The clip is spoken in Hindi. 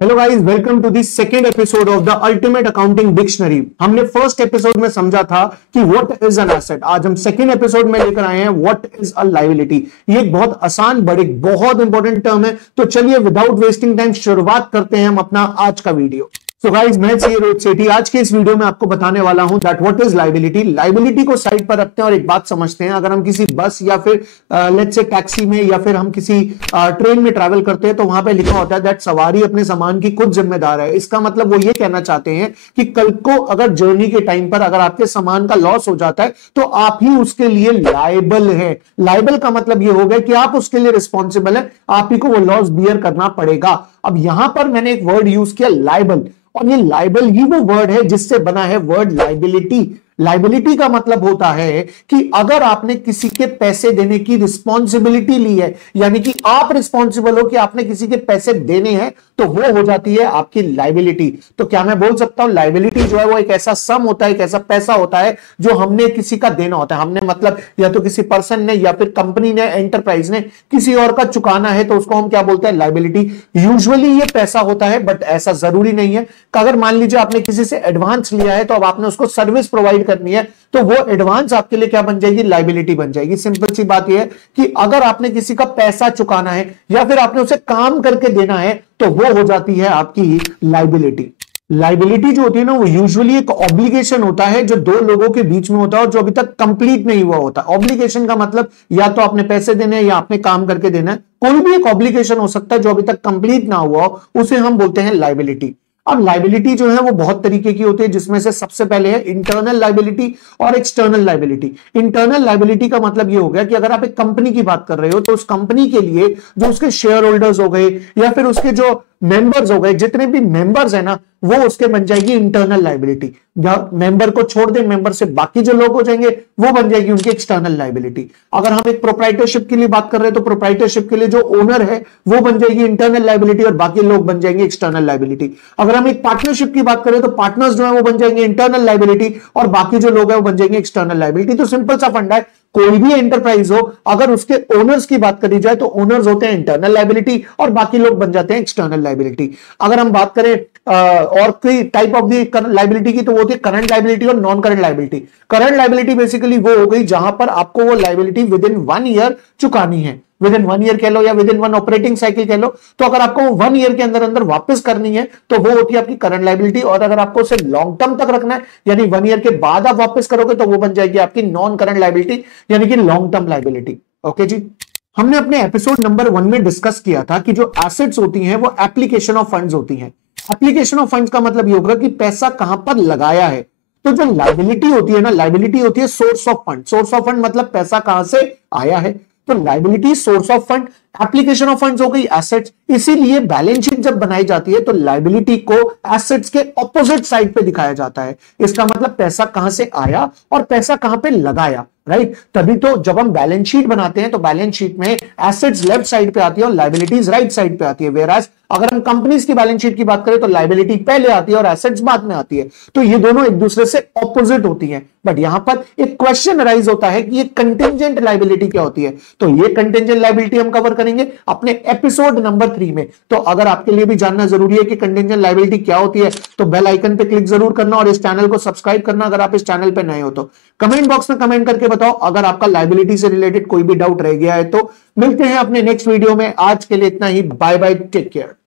Hello guys, welcome to the second episode of the ultimate accounting dictionary. हमने फर्स्ट एपिसोड में समझा था कि व्हाट इज एन एसेट। आज हम सेकेंड एपिसोड में लेकर आए हैं व्हाट इज अ लायबिलिटी। ये एक बहुत आसान बड़ी बहुत इंपॉर्टेंट टर्म है। तो चलिए विदाउट वेस्टिंग टाइम शुरुआत करते हैं हम अपना आज का वीडियो। सो गाइस, मैं रोहित सेठी आज के इस वीडियो में आपको बताने वाला हूं that what is liability. Liability को साइड पर रखते हैं और एक बात समझते हैं। अगर हम किसी बस या फिर लेट्स से टैक्सी में या फिर हम किसी ट्रेन में ट्रैवल करते हैं तो वहां पे लिखा होता है दैट सवारी अपने सामान की खुद जिम्मेदार है। इसका मतलब वो ये कहना चाहते हैं कि कल को अगर जर्नी के टाइम पर अगर आपके सामान का लॉस हो जाता है तो आप ही उसके लिए लायबल है। लायबल का मतलब ये हो गया कि आप उसके लिए रिस्पॉन्सिबल है, आप ही को वो लॉस बियर करना पड़ेगा। अब यहां पर मैंने एक वर्ड यूज किया लायबल, और ये लायबल ही वो वर्ड है जिससे बना है वर्ड लायबिलिटी। लायबिलिटी का मतलब होता है कि अगर आपने किसी के पैसे देने की रिस्पॉन्सिबिलिटी ली है, यानी कि आप रिस्पॉन्सिबल हो कि आपने किसी के पैसे देने हैं, तो वो हो जाती है आपकी लायबिलिटी। तो क्या मैं बोल सकता हूं लायबिलिटी जो है वो एक ऐसा सम होता है, एक ऐसा पैसा होता है जो हमने किसी का देना होता है। हमने मतलब या तो किसी पर्सन ने या फिर कंपनी ने, एंटरप्राइज ने किसी और का चुकाना है, तो उसको हम क्या बोलते हैं, लायबिलिटी। यूजुअली ये पैसा होता है, बट ऐसा जरूरी नहीं है। अगर मान लीजिए आपने किसी से एडवांस लिया है तो अब आपने उसको सर्विस प्रोवाइड करनी है, तो वो एडवांस आपके लिए क्या बन जाएगी, लायबिलिटी बन जाएगी। सिंपल सी बात यह है कि अगर आपने किसी का पैसा चुकाना है या फिर आपने उसे काम करके देना है तो वो हो जाती है आपकी लायबिलिटी। लायबिलिटी जो होती है ना, वो यूजुअली एक ऑब्लिगेशन होता है जो दो लोगों के बीच में होता है और जो अभी तक कंप्लीट नहीं हुआ होता। ऑब्लिगेशन का मतलब या तो आपने पैसे देने हैं या आपने काम करके देना है। कोई भी एक ऑब्लिगेशन हो सकता है जो अभी तक कंप्लीट ना हुआ हो, उसे हम बोलते हैं लायबिलिटी। अब लायबिलिटी जो है वो बहुत तरीके की होती है, जिसमें से सबसे पहले है इंटरनल लायबिलिटी और एक्सटर्नल लायबिलिटी। इंटरनल लायबिलिटी का मतलब ये हो गया कि अगर आप एक कंपनी की बात कर रहे हो तो उस कंपनी के लिए जो उसके शेयर होल्डर्स हो गए या फिर उसके जो मेंबर्स हो गए, जितने भी मेंबर्स है ना, वो उसके बन जाएगी इंटरनल लायबिलिटी। मेंबर को छोड़ दे, मेंबर से बाकी जो लोग हो जाएंगे वो बन जाएगी उनकी एक्सटर्नल लायबिलिटी। अगर हम एक प्रोप्राइटरशिप के लिए बात कर रहे हैं तो प्रोप्राइटरशिप के लिए जो ओनर है वो बन जाएगी इंटरनल लायबिलिटी और बाकी लोग बन जाएंगे एक्सटर्नल लायबिलिटी। अगर हम एक पार्टनरशिप की बात करें तो पार्टनर्स जो है वो बन जाएंगे इंटरनल लायबिलिटी और बाकी जो लोग हैं वो बन जाएंगे एक्सटर्नल लायबिलिटी। तो सिंपल सा फंडा है, कोई भी एंटरप्राइज हो, अगर उसके ओनर्स की बात करी जाए तो ओनर्स होते हैं इंटरनल लायबिलिटी और बाकी लोग बन जाते हैं एक्सटर्नल लायबिलिटी। अगर हम बात करें और कोई टाइप ऑफ दी लायबिलिटी की, तो वो होती है करंट लायबिलिटी और non current liability. Current liability basically वो हो गई जहां पर आपको वो लायबिलिटी विद इन 1 ईयर चुकानी है। विद इन 1 ईयर कह लो या विद इन 1 ऑपरेटिंग साइकिल कह लो। तो अगर आपको 1 ईयर के अंदर अंदर वापस करनी है तो वो होती है आपकी करंट लायबिलिटी, और अगर आपको उसे लॉन्ग टर्म तक रखना है यानी 1 ईयर के बाद आप वापस करोगे तो वो बन जाएगी आपकी नॉन करंट लायबिलिटी यानी कि लॉन्ग टर्म लायबिलिटी। ओके जी, हमने अपने एपिसोड नंबर 1 में डिस्कस किया था कि जो एसेट्स होती हैं वो एप्लीकेशन ऑफ फंड्स होती हैं। एप्लीकेशन ऑफ फंड्स का मतलब ये होगा कि पैसा कहां पर लगाया है। तो जो लायबिलिटी होती है ना, लायबिलिटी होती है source of fund. Source of fund मतलब पैसा कहां से आया है। तो liability source of fund, application of funds हो गई एसेट्स। इसीलिए बैलेंस शीट जब बनाई जाती है तो लायबिलिटी को एसेट्स के ऑपोजिट साइड पे दिखाया जाता है। इसका मतलब पैसा कहां से आया और पैसा कहां पे लगाया, राइट। तभी तो जब हम बैलेंस शीट बनाते हैं तो बैलेंस शीट में एसेट्स लेफ्ट साइड पे आती है और लायबिलिटीज राइट साइड पे आती है। वेराज अगर हम कंपनीज की बैलेंस शीट की बात करें तो लायबिलिटी पहले आती है और एसेट्स बाद में आती है। तो ये दोनों एक दूसरे से ऑपोजिट होती हैं। बट यहां पर एक क्वेश्चन अराइज होता है कि ये कंटिंजेंट लायबिलिटी क्या होती है। तो ये कंटिंजेंट लायबिलिटी हम कवर करेंगे अपने एपिसोड नंबर 3 में। तो अगर आपके लिए भी जानना जरूरी है कि कंटिंजेंट लायबिलिटी क्या होती है तो बेल आइकन पे क्लिक जरूर करना और इस चैनल को सब्सक्राइब करना अगर आप इस चैनल पे नए हो तो। कमेंट बॉक्स में कमेंट करके बताओ अगर आपका लायबिलिटी से रिलेटेड कोई भी डाउट रह गया है तो। मिलते हैं अपने नेक्स्ट वीडियो में, आज के लिए इतना ही। Bye bye, take care.